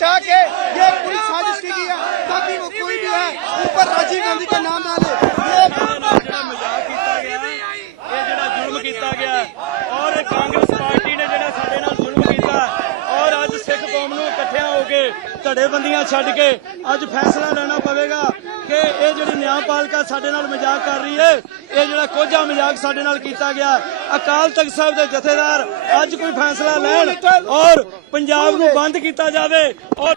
बचा के ये पूरी साजिश की गई है ताकि वो कोई भी है ऊपर राजीव गांधी का नाम ना ले। ਜਿਹੜਾ ਮਜ਼ਾਕ ਕੀਤਾ ਗਿਆ, ਇਹ ਜਿਹੜਾ ਜ਼ੁਲਮ ਕੀਤਾ ਗਿਆ, ਔਰ ਕਾਂਗਰਸ ਪਾਰਟੀ ਨੇ ਜਿਹੜਾ ਸਾਡੇ ਨਾਲ ਜ਼ੁਲਮ ਕੀਤਾ, ਔਰ ਅੱਜ ਸਿੱਖ ਕੌਮ ਨੂੰ ਇਕੱਠਿਆਂ ਹੋ ਕੇ ਧੜੇਬੰਦੀਆਂ ਛੱਡ ਕੇ ਅੱਜ ਫੈਸਲਾ ਲੈਣਾ ਪਵੇਗਾ ਕਿ ਇਹ ਜਿਹੜੀ ਨਿਆਂਪਾਲਿਕਾ ਸਾਡੇ ਨਾਲ ਮਜ਼ਾਕ ਕਰ ਰਹੀ ਹੈ, ਇਹ ਜਿਹੜਾ ਕੋਝਾ ਮਜ਼ਾਕ ਸਾਡੇ ਨਾਲ ਕੀਤਾ ਗਿਆ। ਅਕਾਲ ਤਖਤ ਸਾਹਿਬ ਦੇ ਜਥੇਦਾਰ ਅੱਜ ਕੋਈ ਫੈਸਲਾ ਲੈਣ ਔਰ ਪੰਜਾਬ ਨੂੰ ਬੰਦ ਕੀਤਾ ਜਾਵੇ। ਔਰ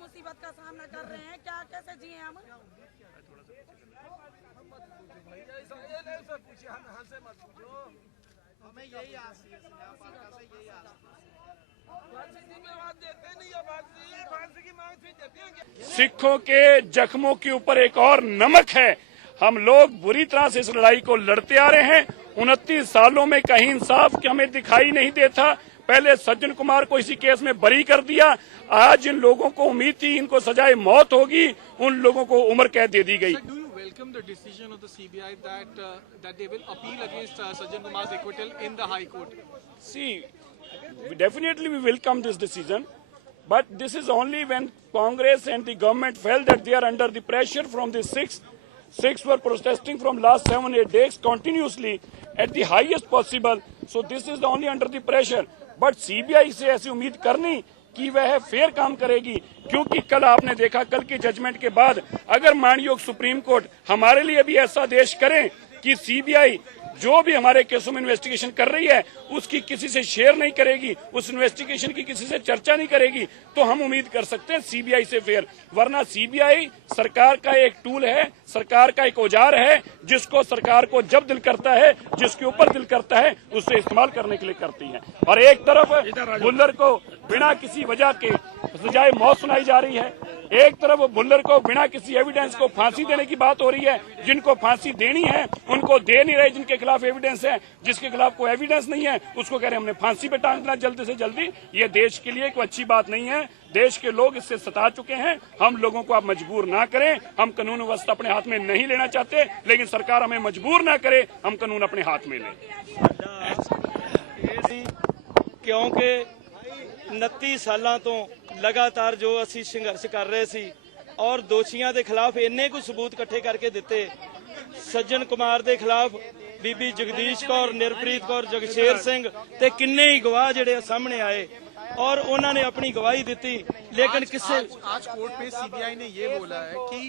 मुसीबत का सामना कर रहे हैं, क्या कैसे जिए हम? हमें यही आस है, यही आस सिखों के जख्मों के ऊपर एक और नमक है। हम लोग बुरी तरह से इस लड़ाई को लड़ते आ रहे हैं। 29 सालों में कहीं इंसाफ हमें दिखाई नहीं देता। पहले सज्जन कुमार को इसी केस में बरी कर दिया, आज जिन लोगों को उम्मीद थी इनको सजाए मौत होगी, उन लोगों को उम्र कैद दे दी गई। Do you welcome the decision of the CBI that they will appeal against Sajjan Kumar's acquittal in the High Court? See, definitely we welcome this decision, but this is only when Congress and the government felt that they are under the pressure from the Sikhs. Sikhs were protesting from last 7-8 days continuously at the highest possible. So this is the only under the pressure. But CBI से ऐसी उम्मीद करनी कि वह fair काम करेगी, क्योंकि कल आपने देखा कल की जजमेंट के बाद अगर मानयोग सुप्रीम कोर्ट हमारे लिए भी ऐसा आदेश करे कि CBI जो भी हमारे केसों में इन्वेस्टिगेशन कर रही है उसकी किसी से शेयर नहीं करेगी, उस इन्वेस्टिगेशन की किसी से चर्चा नहीं करेगी, तो हम उम्मीद कर सकते हैं CBI से फेयर। वरना CBI सरकार का एक टूल है, सरकार का एक औजार है, जिसको सरकार को जब दिल करता है, जिसके ऊपर दिल करता है, उससे इस्तेमाल करने के लिए करती है। और एक तरफ बुल्लर को बिना किसी वजह के सजाए मौत सुनाई जा रही है, एक तरफ बुल्लर को बिना किसी एविडेंस को फांसी देने की बात हो रही है। जिनको फांसी देनी है उनको दे नहीं रहे, जिनके खिलाफ एविडेंस है, जिसके खिलाफ कोई एविडेंस नहीं है उसको कह रहे हैं हमने फांसी पे टांगना जल्दी से जल्दी। ये देश के लिए कोई अच्छी बात नहीं है। देश के लोग इससे सता चुके हैं। हम लोगों को आप मजबूर ना करें। हम कानून व्यवस्था अपने हाथ में नहीं लेना चाहते, लेकिन सरकार हमें मजबूर ना करे, हम कानून अपने हाथ में लें। क्योंकि 29 ਸਾਲਾਂ ਤੋਂ ਲਗਾਤਾਰ ਜੋ ਅਸੀਂ ਸੰਘਰਸ਼ ਕਰ ਰਹੇ ਸੀ ਔਰ ਦੋਸ਼ੀਆਂ ਦੇ ਖਿਲਾਫ ਇੰਨੇ ਕੁ ਸਬੂਤ ਇਕੱਠੇ ਕਰਕੇ ਦਿੱਤੇ। ਸੱਜਣ ਕੁਮਾਰ ਦੇ ਖਿਲਾਫ ਬੀਬੀ ਜਗਦੀਸ਼ ਕੌਰ, ਨਿਰਪ੍ਰੀਤ ਕੌਰ, ਜਗਸ਼ੇਰ ਸਿੰਘ ਤੇ ਕਿੰਨੇ ਹੀ ਗਵਾਹ ਜਿਹੜੇ ਸਾਹਮਣੇ ਆਏ और उन्होंने अपनी गवाही दी, लेकिन किससे आज कोर्ट पे सीबीआई ने ये बोला है कि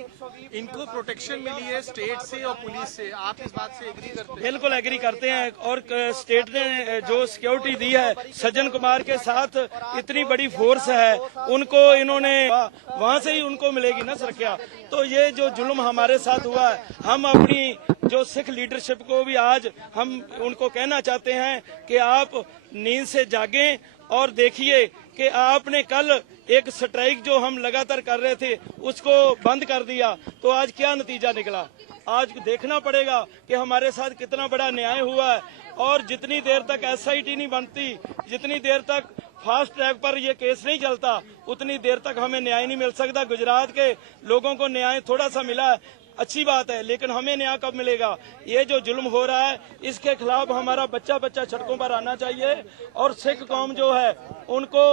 इनको प्रोटेक्शन मिली है स्टेट से और पुलिस से। आप इस बात से एग्री करते हैं? बिल्कुल एग्री करते हैं। और स्टेट ने जो सिक्योरिटी दी है सज्जन कुमार के साथ, इतनी बड़ी फोर्स है, उनको इन्होंने वहां से ही उनको मिलेगी ना सुरक्षा। तो ये जो जुल्म हमारे साथ हुआ है, हम अपनी जो सिख लीडरशिप को भी आज हम उनको कहना चाहते हैं कि आप नींद से जागें और देखिए कि आपने कल एक स्ट्राइक जो हम लगातार कर रहे थे उसको बंद कर दिया, तो आज क्या नतीजा निकला। आज देखना पड़ेगा कि हमारे साथ कितना बड़ा न्याय हुआ है। और जितनी देर तक SIT नहीं बनती, जितनी देर तक फास्ट ट्रैक पर ये केस नहीं चलता, उतनी देर तक हमें न्याय नहीं मिल सकता। गुजरात के लोगों को न्याय थोड़ा सा मिला है, अच्छी बात है, लेकिन हमें न्याय कब मिलेगा। ये जो जुल्म हो रहा है इसके खिलाफ हमारा बच्चा बच्चा सड़कों पर आना चाहिए। और सिख कौम जो है उनको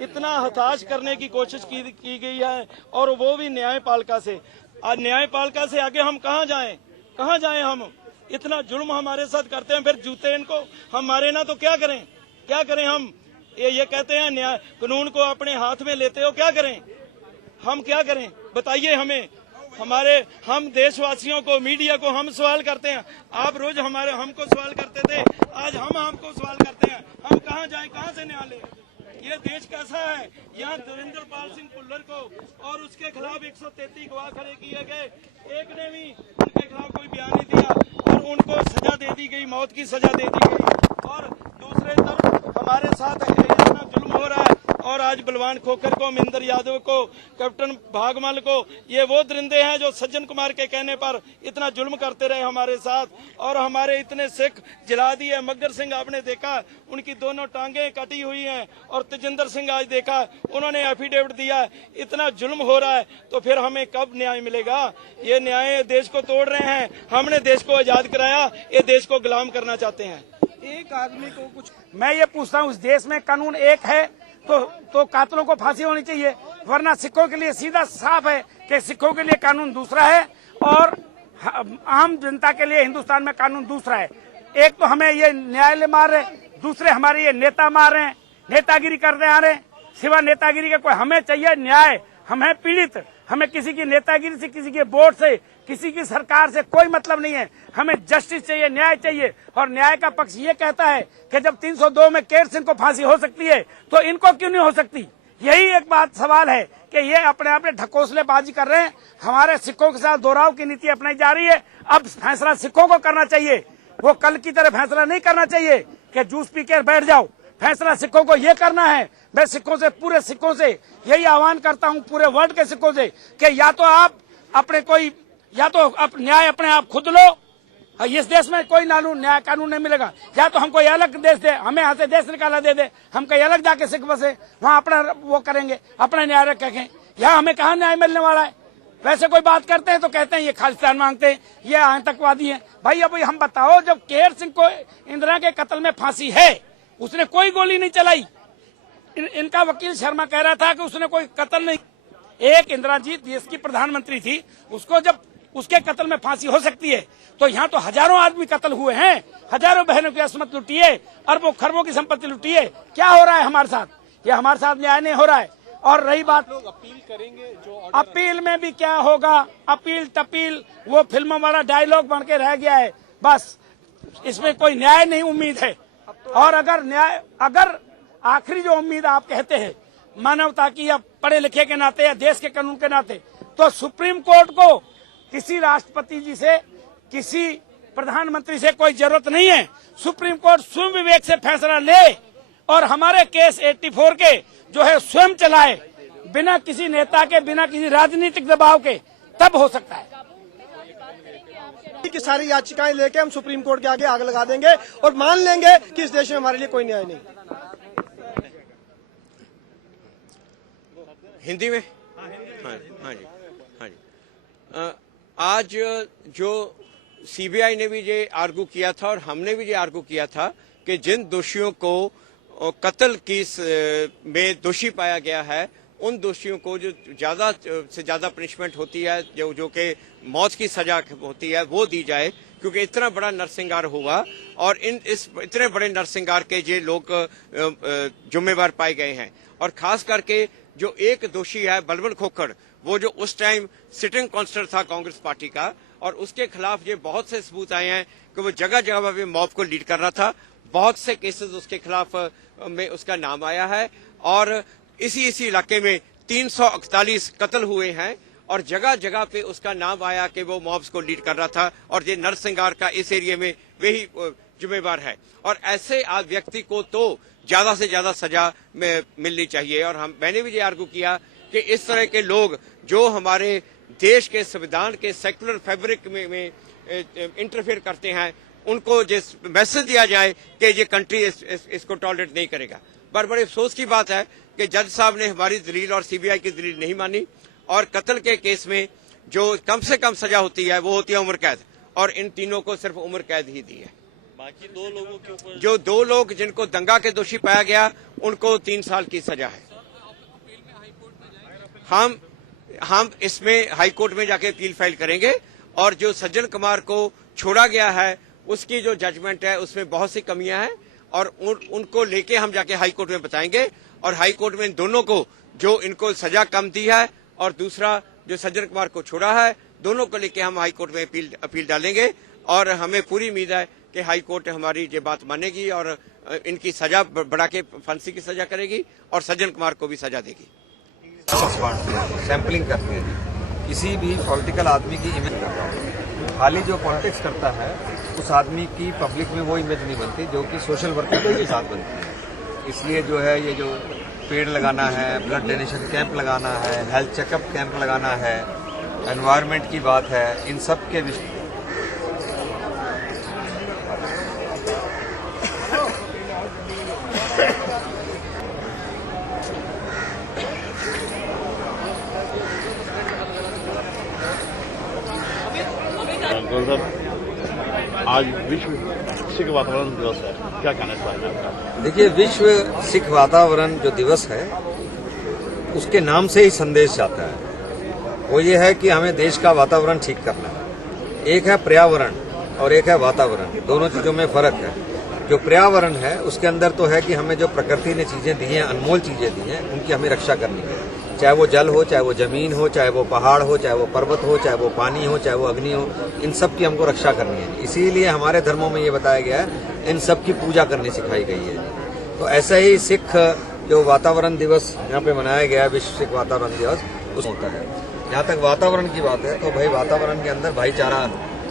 इतना हताश करने की कोशिश की गई है, और वो भी न्यायपालिका से। आज न्यायपालिका से आगे हम कहाँ जाएं हम। इतना जुल्म हमारे साथ करते हैं, फिर जूते इनको हम मारे ना तो क्या करें हम। ये कहते हैं न्याय कानून को अपने हाथ में लेते हो, क्या करें हम, क्या करें बताइए हमें। हम देशवासियों को, मीडिया को हम सवाल करते हैं। आप रोज हमको सवाल करते थे, आज हम आपको सवाल करते हैं। हम कहाँ जाएं, कहाँ से न्याय लें। ये देश कैसा है। यहाँ धुरिंदर पाल सिंह भुल्लर को और उसके खिलाफ 133 गवाह खड़े किए गए, एक ने भी उनके खिलाफ कोई बयान नहीं दिया और उनको सजा दे दी गई, मौत की सजा दे दी गई। और दूसरे तरफ हमारे साथ इतना जुल्म हो रहा है और आज बलवान खोखर को, महेंद्र यादव को, कैप्टन भागमल को, ये वो दरिंदे हैं जो सज्जन कुमार के कहने पर इतना जुल्म करते रहे हमारे साथ और हमारे इतने सिख जला दिए। मगर सिंह आपने देखा उनकी दोनों टांगे कटी हुई हैं और तेजिंदर सिंह आज देखा उन्होंने एफिडेविट दिया। इतना जुल्म हो रहा है तो फिर हमें कब न्याय मिलेगा? ये न्याय देश को तोड़ रहे हैं। हमने देश को आजाद कराया, ये देश को गुलाम करना चाहते हैं। एक आदमी को कुछ मैं ये पूछता हूँ, इस देश में कानून एक है तो कातिलों को फांसी होनी चाहिए, वरना सिखों के लिए सीधा साफ है कि सिखों के लिए कानून दूसरा है और आम जनता के लिए हिंदुस्तान में कानून दूसरा है। एक तो हमें ये न्यायालय मार रहे, दूसरे हमारे ये नेता मार रहे हैं, नेतागिरी करते आ रहे हैं। सिवा नेतागिरी के कोई हमें चाहिए न्याय। हम हैं पीड़ित, हमें किसी की नेतागिरी से, किसी के वोट से, किसी की सरकार से कोई मतलब नहीं है। हमें जस्टिस चाहिए, न्याय चाहिए। और न्याय का पक्ष ये कहता है कि जब 302 में केर सिंह को फांसी हो सकती है तो इनको क्यों नहीं हो सकती? यही एक बात सवाल है कि ये अपने आप में ढकोसलेबाजी कर रहे हैं। हमारे सिखों के साथ दोहराव की नीति अपनाई जा रही है। अब फैसला सिखों को करना चाहिए, वो कल की तरह फैसला नहीं करना चाहिए कि जूस पी के बैठ जाओ। फैसला सिखों को ये करना है। मैं सिखों से, पूरे सिखों से यही आह्वान करता हूँ, पूरे वर्ल्ड के सिखों से, कि या तो आप अपने कोई, या तो न्याय अपने आप खुद लो। इस देश में कोई न्याय कानून नहीं मिलेगा। या तो हम कोई अलग देश दे, हमें यहाँ से देश निकाला दे, हम कहीं अलग जाके सिख बसे, वहाँ अपना वो करेंगे, अपना न्याय रखेंगे। यहाँ हमें कहाँ न्याय मिलने वाला है? वैसे कोई बात करते हैं तो कहते हैं ये खालिस्तान मांगते हैं, ये आतंकवादी हैं। भाई अब हम बताओ, जब केर सिंह को इंदिरा के कत्ल में फांसी है, उसने कोई गोली नहीं चलाई। इनका वकील शर्मा कह रहा था कि उसने कोई कत्ल नहीं। एक इंदिरा जी देश की प्रधानमंत्री थी, उसको जब उसके कत्ल में फांसी हो सकती है तो यहाँ तो हजारों आदमी कत्ल हुए हैं, हजारों बहनों की असमत लुटी है, अरबों खरबों की संपत्ति लुटी है। क्या हो रहा है हमारे साथ? ये हमारे साथ न्याय नहीं हो रहा है। और रही बात, अपील करेंगे, जो अपील में भी क्या होगा? अपील तपील वो फिल्मों वाला डायलॉग बन के रह गया है बस। इसमें कोई न्याय नहीं उम्मीद है। और अगर आखिरी जो उम्मीद आप कहते हैं मानवता की, या पढ़े लिखे के नाते, या देश के कानून के नाते, तो सुप्रीम कोर्ट को किसी राष्ट्रपति जी से, किसी प्रधानमंत्री से कोई जरूरत नहीं है। सुप्रीम कोर्ट स्वयं विवेक से फैसला ले और हमारे केस 84 के जो है स्वयं चलाए, बिना किसी नेता के, बिना किसी राजनीतिक दबाव के, तब हो सकता है। की सारी याचिकाएं लेके हम सुप्रीम कोर्ट के आगे आग लगा देंगे और मान लेंगे कि इस देश में हमारे लिए कोई न्याय नहीं। हिंदी में? हाँ जी। आज जो सीबीआई ने भी ये आर्गू किया था और हमने भी ये आर्गू किया था कि जिन दोषियों को कत्ल केस में दोषी पाया गया है, उन दोषियों को जो ज्यादा से ज्यादा पनिशमेंट होती है, जो कि मौत की सजा होती है, वो दी जाए। क्योंकि इतना बड़ा नरसंहार हुआ और इस इतने बड़े नरसंहार के ये लोग जिम्मेवार पाए गए हैं। और खास करके जो एक दोषी है बलवंत खोखर, वो जो उस टाइम सिटिंग काउंसिलर था कांग्रेस पार्टी का, और उसके खिलाफ ये बहुत से सबूत आए हैं कि वो जगह जगह पे मॉब को लीड कर रहा था। बहुत से केसेस उसके खिलाफ में उसका नाम आया है और इसी इलाके में 341 कत्ल हुए हैं और जगह जगह पे उसका नाम आया कि वो मॉब्स को लीड कर रहा था और ये नरसंहार का इस एरिया में वही जिम्मेवार है। और ऐसे व्यक्ति को तो ज्यादा से ज्यादा सजा मिलनी चाहिए। और मैंने भी ये आर्गू किया कि इस तरह के लोग जो हमारे देश के संविधान के सेक्युलर फैब्रिक में इंटरफेयर करते हैं, उनको जिस मैसेज दिया जाए कि ये कंट्री इसको टॉलरेट नहीं करेगा। पर बड़े अफसोस की बात है कि जज साहब ने हमारी दलील और सीबीआई की दलील नहीं मानी और कत्ल के केस में जो कम से कम सजा होती है वो होती है उम्र कैद, और इन तीनों को सिर्फ उम्र कैद ही दी है। बाकी दो लोगों के ऊपर, जो 2 लोग जिनको दंगा के दोषी पाया गया, उनको 3 साल की सजा है। हम इसमें हाई कोर्ट में जाके अपील फाइल करेंगे और जो सज्जन कुमार को छोड़ा गया है उसकी जो जजमेंट है उसमें बहुत सी कमियां हैं और उनको लेके हम जाके हाई कोर्ट में बताएंगे। और हाई कोर्ट में इन दोनों को जो इनको सजा कम दी है और दूसरा जो सज्जन कुमार को छोड़ा है, दोनों को लेके हम हाई कोर्ट में अपील डालेंगे। और हमें पूरी उम्मीद है कि हाई कोर्ट हमारी ये बात मानेगी और इनकी सजा बढ़ा के फांसी की सजा करेगी और सज्जन कुमार को भी सजा देगी। सैंपलिंग करते हैं, किसी भी पॉलिटिकल आदमी की इमेज कर रहा हूँ। खाली जो पॉलिटिक्स करता है उस आदमी की पब्लिक में वो इमेज नहीं बनती जो कि सोशल वर्कर के साथ बनती है। इसलिए जो है ये जो पेड़ लगाना है, ब्लड डोनेशन कैंप लगाना है, हेल्थ चेकअप कैंप लगाना है, एनवायरनमेंट की बात है, इन सब के विषय आज विश्व सिख वातावरण दिवस है, क्या कहना चाहिए आपका? देखिए, विश्व सिख वातावरण जो दिवस है उसके नाम से ही संदेश जाता है। वो ये है कि हमें देश का वातावरण ठीक करना है। एक है पर्यावरण और एक है वातावरण, दोनों चीजों में फर्क है। जो पर्यावरण है उसके अंदर तो है कि हमें जो प्रकृति ने चीजें दी हैं, अनमोल चीजें दी हैं, उनकी हमें रक्षा करनी है। चाहे वो जल हो, चाहे वो जमीन हो, चाहे वो पहाड़ हो, चाहे वो पर्वत हो, चाहे वो पानी हो, चाहे वो अग्नि हो, इन सब की हमको रक्षा करनी है। इसीलिए हमारे धर्मों में ये बताया गया है, इन सब की पूजा करनी सिखाई गई है। तो ऐसे ही सिख जो वातावरण दिवस यहाँ पे मनाया गया है, विश्व सिख वातावरण दिवस, उस होता है। जहाँ तक वातावरण की बात है तो भाई वातावरण के अंदर भाईचारा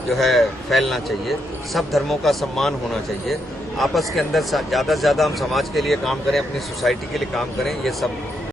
जो है फैलना चाहिए, सब धर्मों का सम्मान होना चाहिए, आपस के अंदर ज्यादा से ज्यादा हम समाज के लिए काम करें, अपनी सोसाइटी के लिए काम करें, ये सब